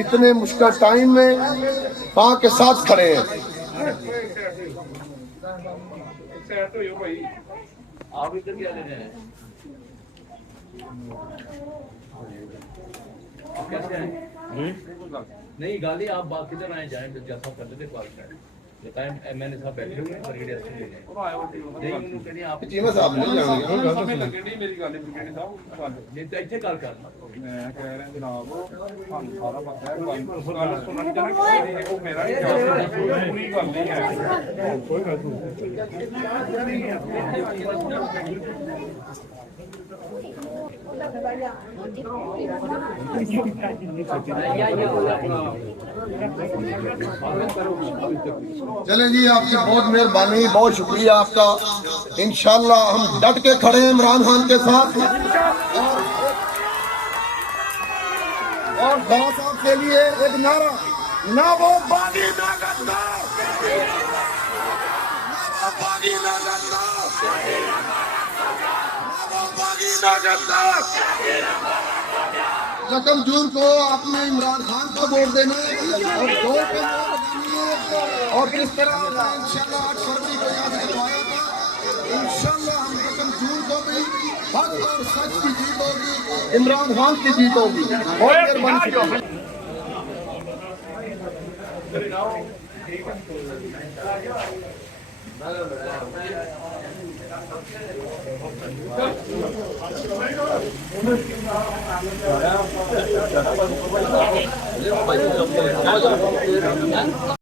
इतने मुश्किल टाइम में मां के साथ खड़े हैं। आप इधर क्या ले रहे हैं? आप कैसे आए? नहीं गाली आप बात किधर आए जाए जैसा कर लेते बात करें बताएं मैंने साहब बैठे हुए हैं ब्रिगेडियर से ले नहीं उन्होंने कहनी आप जी मैं साहब नहीं जाएंगे लगनी मेरी गल ब्रिगेडियर साहब नहीं तो ਇੱਥੇ ਗੱਲ ਕਰਨਾ मैं कह रहा जनाब ਸਾਨੂੰ ਸਾਰਾ ਪਤਾ ਹੈ ਗੱਲ ਸੁਣਨ ਚ ਉਹ ਮੇਰਾ ਹੀ ਪੂਰੀ ਗੱਲ नहीं है कोई गल चले जी, आपकी बहुत मेहरबानी, बहुत शुक्रिया आपका। इंशाल्लाह हम डट के खड़े हैं इमरान खान के साथ और खान साहब के लिए एक नारा, ना वो बागी ना गद्दार, ना वो बागी ना गद्दार, ना वो बागी ना गद्दार। 1 जून को आपने इमरान खान को वोट देना है और 2 को वोट लगानी है। और जिस तरह इंशाल्लाह 8 फरवरी को याद करवाया था, इंशाल्लाह हम 1 जून को भी हक और सच की जीत होगी, इमरान खान की जीत होगी। बहुत मेहरबानी।